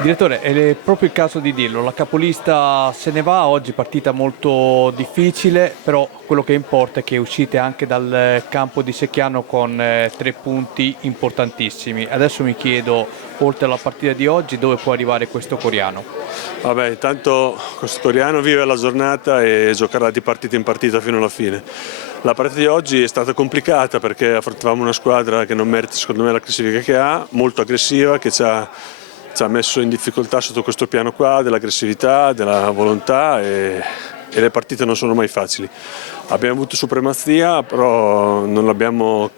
Direttore, è proprio il caso di dirlo, la capolista se ne va, oggi partita molto difficile, però quello che importa è che uscite anche dal campo di Secchiano con 3 punti importantissimi. Adesso mi chiedo, oltre alla partita di oggi, dove può arrivare questo coreano? Vabbè, intanto questo coreano vive la giornata e giocherà di partita in partita fino alla fine. La partita di oggi è stata complicata perché affrontavamo una squadra che non merita secondo me la classifica che ha, molto aggressiva, che ci ha messo in difficoltà sotto questo piano qua dell'aggressività, della volontà e le partite non sono mai facili. Abbiamo avuto supremazia, però non l'abbiamo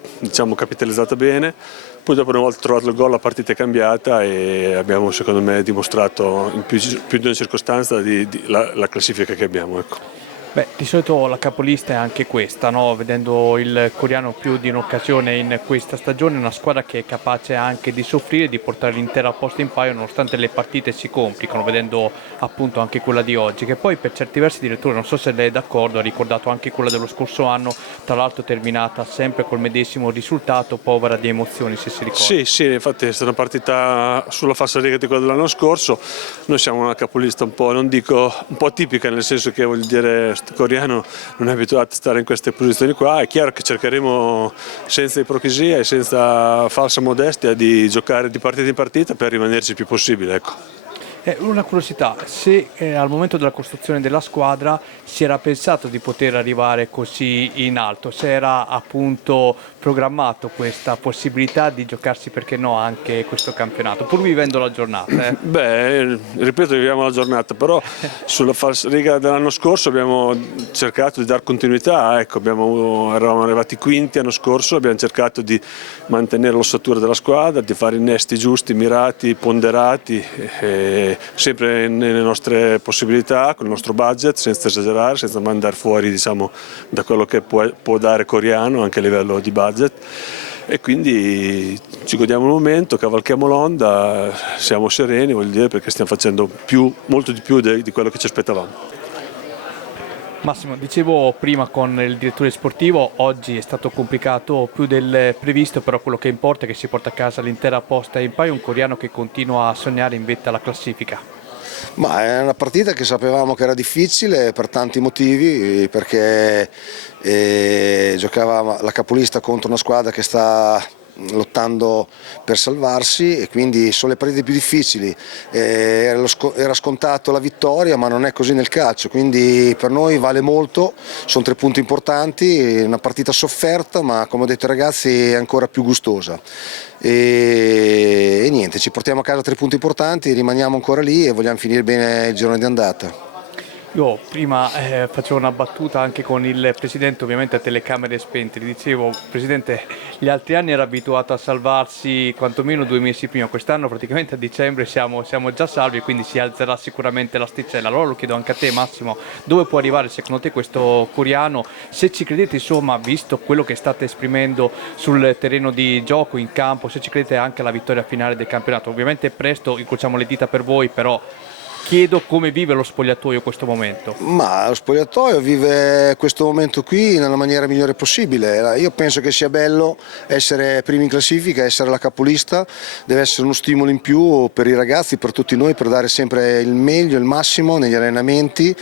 capitalizzata bene. Poi dopo una volta trovato il gol la partita è cambiata e abbiamo secondo me dimostrato in più di una circostanza la classifica che abbiamo. Ecco. Beh, di solito la capolista è anche questa, no? Vedendo il coreano più di un'occasione in questa stagione, una squadra che è capace anche di soffrire, di portare l'intera posta in paio nonostante le partite si complicano, vedendo appunto anche quella di oggi, che poi per certi versi addirittura, non so se lei è d'accordo, ha ricordato anche quella dello scorso anno, tra l'altro terminata sempre col medesimo risultato, povera di emozioni se si ricorda. Sì, sì, infatti è stata una partita sulla falsariga di quella dell'anno scorso. Noi siamo una capolista un po', non dico un po' tipica, nel senso che voglio dire, sto coreano non è abituato a stare in queste posizioni qua. È chiaro che cercheremo senza ipocrisia e senza falsa modestia di giocare di partita in partita per rimanerci il più possibile. Ecco. Una curiosità, se al momento della costruzione della squadra si era pensato di poter arrivare così in alto, se era appunto programmato questa possibilità di giocarsi, perché no, anche questo campionato, pur vivendo la giornata. Beh, ripeto, viviamo la giornata, però sulla falsariga dell'anno scorso abbiamo cercato di dar continuità, ecco, eravamo arrivati quinti l'anno scorso, abbiamo cercato di mantenere l'ossatura della squadra, di fare innesti giusti, mirati, ponderati, sempre nelle nostre possibilità, con il nostro budget, senza esagerare, senza mandare fuori diciamo, da quello che può dare Coriano anche a livello di budget. E quindi ci godiamo il momento, cavalchiamo l'onda, siamo sereni, voglio dire, perché stiamo facendo molto di più di quello che ci aspettavamo. Massimo, dicevo prima con il direttore sportivo, oggi è stato complicato più del previsto, però quello che importa è che si porta a casa l'intera posta in paio, un coreano che continua a sognare in vetta alla classifica. Ma è una partita che sapevamo che era difficile per tanti motivi, perché giocava la capolista contro una squadra che sta lottando per salvarsi e quindi sono le partite più difficili. Era scontato la vittoria, ma non è così nel calcio, quindi per noi vale molto, sono 3 punti importanti, una partita sofferta ma come ho detto ai ragazzi è ancora più gustosa. E niente, ci portiamo a casa 3 punti importanti, rimaniamo ancora lì e vogliamo finire bene il girone di andata. Io prima facevo una battuta anche con il Presidente, ovviamente a telecamere spente, gli dicevo, Presidente, gli altri anni era abituato a salvarsi quantomeno 2 mesi prima, quest'anno praticamente a dicembre siamo già salvi e quindi si alzerà sicuramente l'asticella. Allora lo chiedo anche a te Massimo, dove può arrivare secondo te questo coreano? Se ci credete insomma, visto quello che state esprimendo sul terreno di gioco, in campo, se ci credete anche alla vittoria finale del campionato, ovviamente è presto, incrociamo le dita per voi, però chiedo come vive lo spogliatoio questo momento. Ma lo spogliatoio vive questo momento qui nella maniera migliore possibile. Io penso che sia bello essere primi in classifica, essere la capolista, deve essere uno stimolo in più per i ragazzi, per tutti noi, per dare sempre il meglio, il massimo negli allenamenti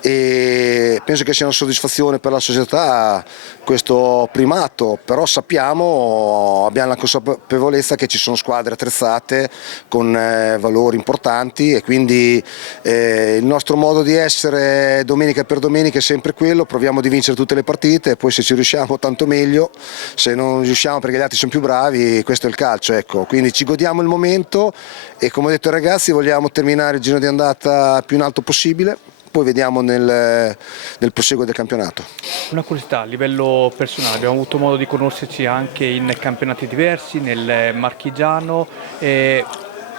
e penso che sia una soddisfazione per la società questo primato, però abbiamo la consapevolezza che ci sono squadre attrezzate con valori importanti e quindi il nostro modo di essere domenica per domenica è sempre quello, proviamo di vincere tutte le partite e poi se ci riusciamo tanto meglio, se non riusciamo perché gli altri sono più bravi, questo è il calcio, ecco. Quindi ci godiamo il momento e come ho detto ai ragazzi vogliamo terminare il giro di andata più in alto possibile, poi vediamo nel proseguo del campionato. Una curiosità a livello personale, abbiamo avuto modo di conoscerci anche in campionati diversi, nel marchigiano.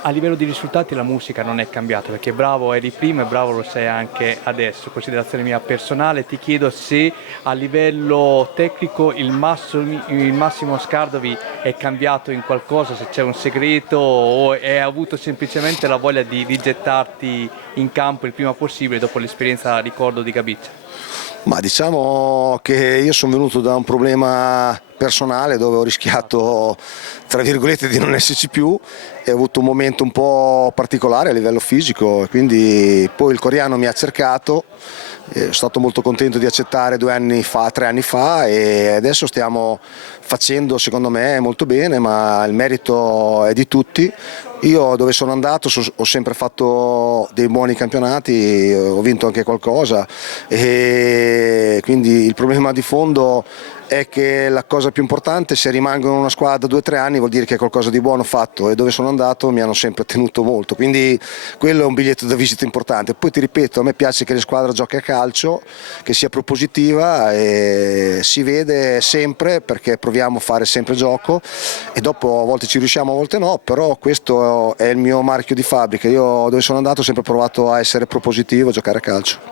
A livello di risultati la musica non è cambiata, perché bravo eri prima e bravo lo sei anche adesso. Considerazione mia personale, ti chiedo se a livello tecnico il Massimo Scardovi è cambiato in qualcosa, se c'è un segreto o hai avuto semplicemente la voglia di gettarti in campo il prima possibile dopo l'esperienza, ricordo, di Gabiccia. Ma diciamo che io sono venuto da un problema personale dove ho rischiato tra virgolette di non esserci più e ho avuto un momento un po' particolare a livello fisico, quindi poi il coreano mi ha cercato. Sono stato molto contento di accettare 3 anni fa e adesso stiamo facendo secondo me molto bene, ma il merito è di tutti. Io dove sono andato ho sempre fatto dei buoni campionati, ho vinto anche qualcosa e quindi il problema di fondo è che la cosa più importante, se rimango in una squadra 2 o 3 anni vuol dire che qualcosa di buono ho fatto e dove sono andato mi hanno sempre tenuto molto, quindi quello è un biglietto da visita importante. Poi ti ripeto, a me piace che la squadra giochi a calcio, che sia propositiva e si vede sempre perché proviamo a fare sempre gioco e dopo a volte ci riusciamo, a volte no, però questo è il mio marchio di fabbrica. Io dove sono andato ho sempre provato a essere propositivo, a giocare a calcio.